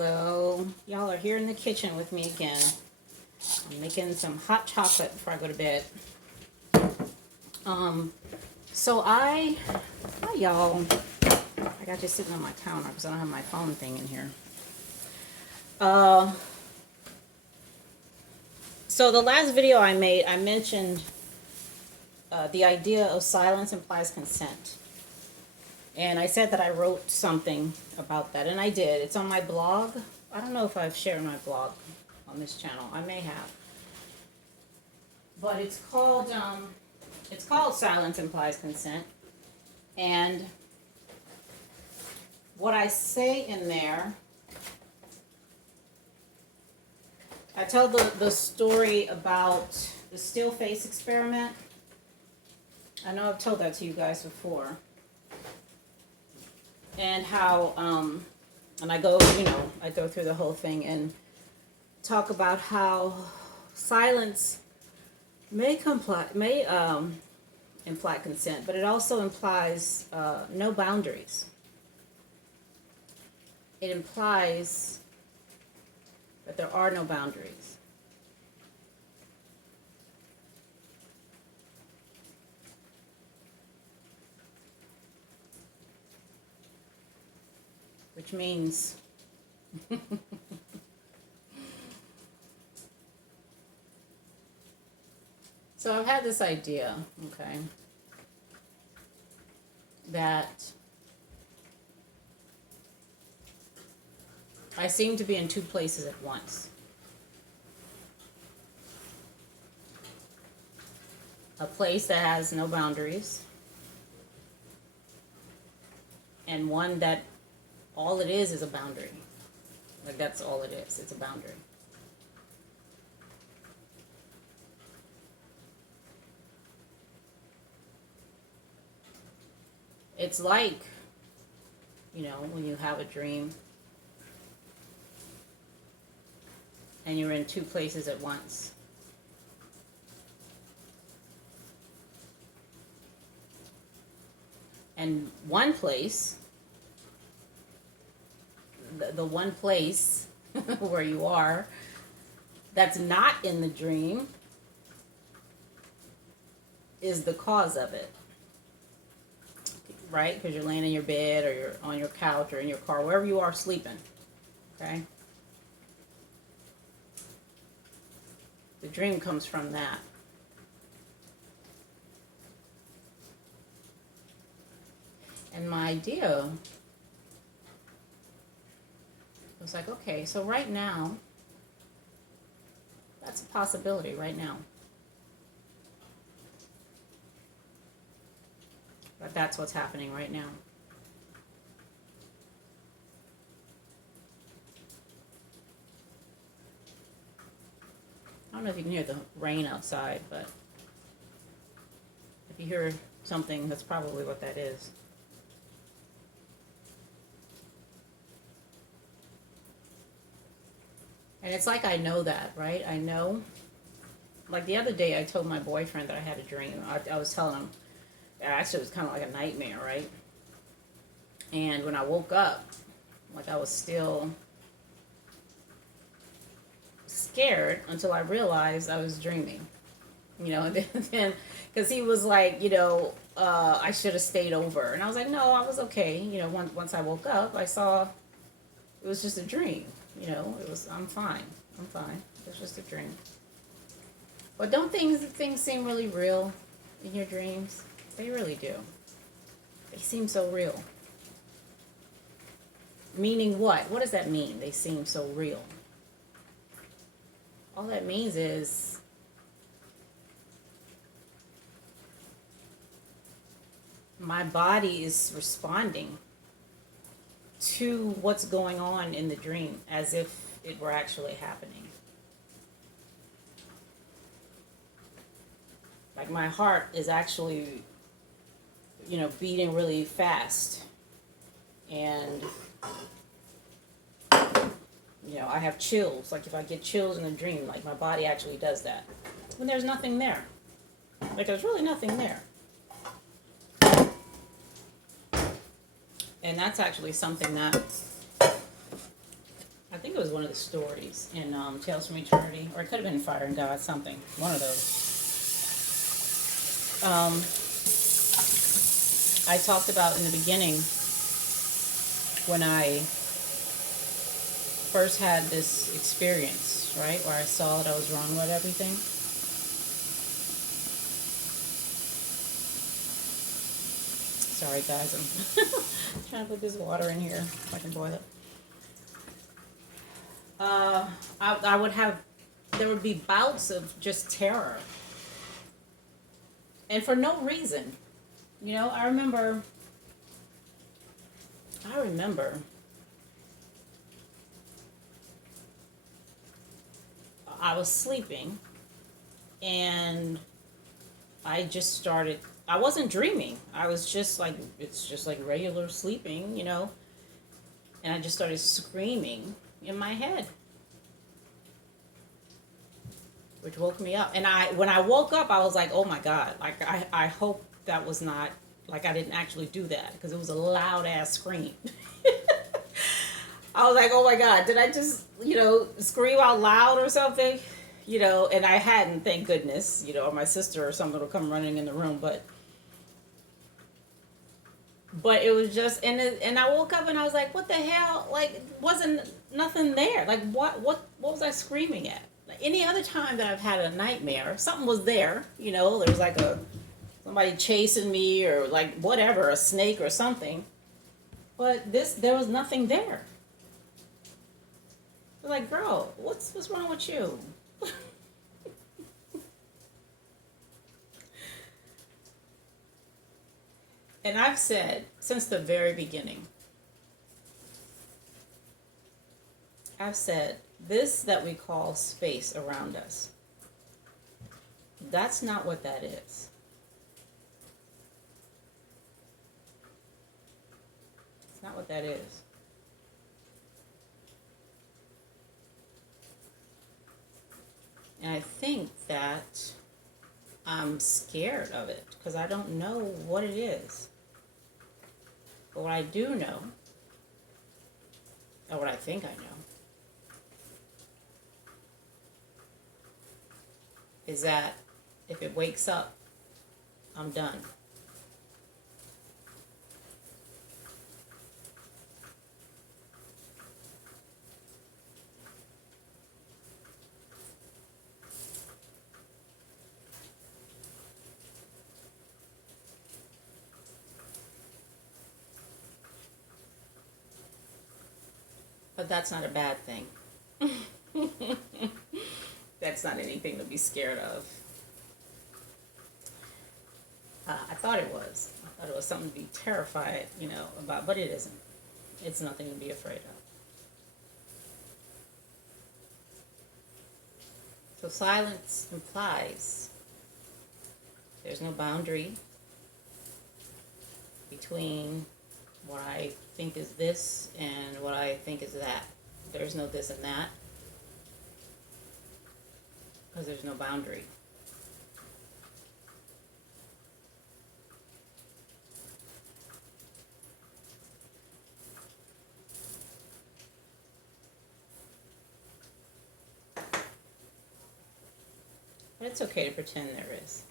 Hello, y'all are here in the kitchen with me again. I'm making some hot chocolate before I go to bed. Hi y'all. I got you sitting on my counter because I don't have my phone thing in here. So the last video I made, I mentioned the idea of silence implies consent. And I said that I wrote something about that, and I did. It's on my blog. I don't know if I've shared my blog on this channel. I may have. But it's called Silence Implies Consent. And what I say in there, I tell the story about the still face experiment. I know I've told that to you guys before. And how, and I go through the whole thing and talk about how silence may imply consent, but it also implies no boundaries. It implies that there are no boundaries. Which means so I've had this idea, okay, that I seem to be in two places at once. A place that has no boundaries, and one that all it is a boundary. Like, that's all it is. It's a boundary. It's like, when you have a dream and you're in two places at once. And one place, the one place where you are that's not in the dream is the cause of it, right? Because you're laying in your bed or you're on your couch or in your car, wherever you are sleeping, okay? The dream comes from that. And my idea was like, okay, so right now, that's a possibility right now. But that's what's happening right now. I don't know if you can hear the rain outside, but if you hear something, that's probably what that is. And it's like I know that, right? I know. Like the other day, I told my boyfriend that I had a dream. I was telling him, actually it was kind of like a nightmare, right? And when I woke up, like I was still scared until I realized I was dreaming. And then because he was like, I should have stayed over. And I was like, no, I was okay. Once I woke up, I saw it was just a dream. I'm fine. It's just a dream. But don't things seem really real in your dreams? They really do. They seem so real. Meaning what? What does that mean? They seem so real. All that means is my body is responding to what's going on in the dream as if it were actually happening. Like my heart is actually, beating really fast. And, I have chills. Like if I get chills in a dream, like my body actually does that. When there's nothing there. Like there's really nothing there. And that's actually something that I I think it was one of the stories in Tales from Eternity, or it could have been Fire and God, something, one of those. Um, I talked about in the beginning when I first had this experience, right, where I saw that I was wrong with everything. Sorry, guys, I'm trying to put this water in here if I can boil it. I would have, there would be bouts of just terror. And for no reason. You know, I remember I was sleeping and I just started, I wasn't dreaming. I was just like, it's just like regular sleeping, you know. And I just started screaming in my head, which woke me up. And when I woke up, I was like, oh my God, like I hope that was not, like I didn't actually do that, because it was a loud ass scream. I was like, oh my God, did I just, you know, scream out loud or something? You know, and I hadn't, thank goodness, you know, or my sister or someone would come running in the room, but it was just, and I woke up and I was like, what the hell? Like, wasn't nothing there. Like, what was I screaming at? Like, any other time that I've had a nightmare, something was there, you know, there was like somebody chasing me or like whatever, a snake or something. But there was nothing there. They're like, girl, what's wrong with you? And I've said since the very beginning, I've said this that we call space around us, that's not what that is. It's not what that is. And I think that I'm scared of it because I don't know what it is. But what I do know, or what I think I know, is that if it wakes up, I'm done. But that's not a bad thing. That's not anything to be scared of. I thought it was. I thought it was something to be terrified, you know, about, but it isn't. It's nothing to be afraid of. So silence implies there's no boundary between what I think is this and what I think is that. There's no this and that because there's no boundary. But it's okay to pretend there is.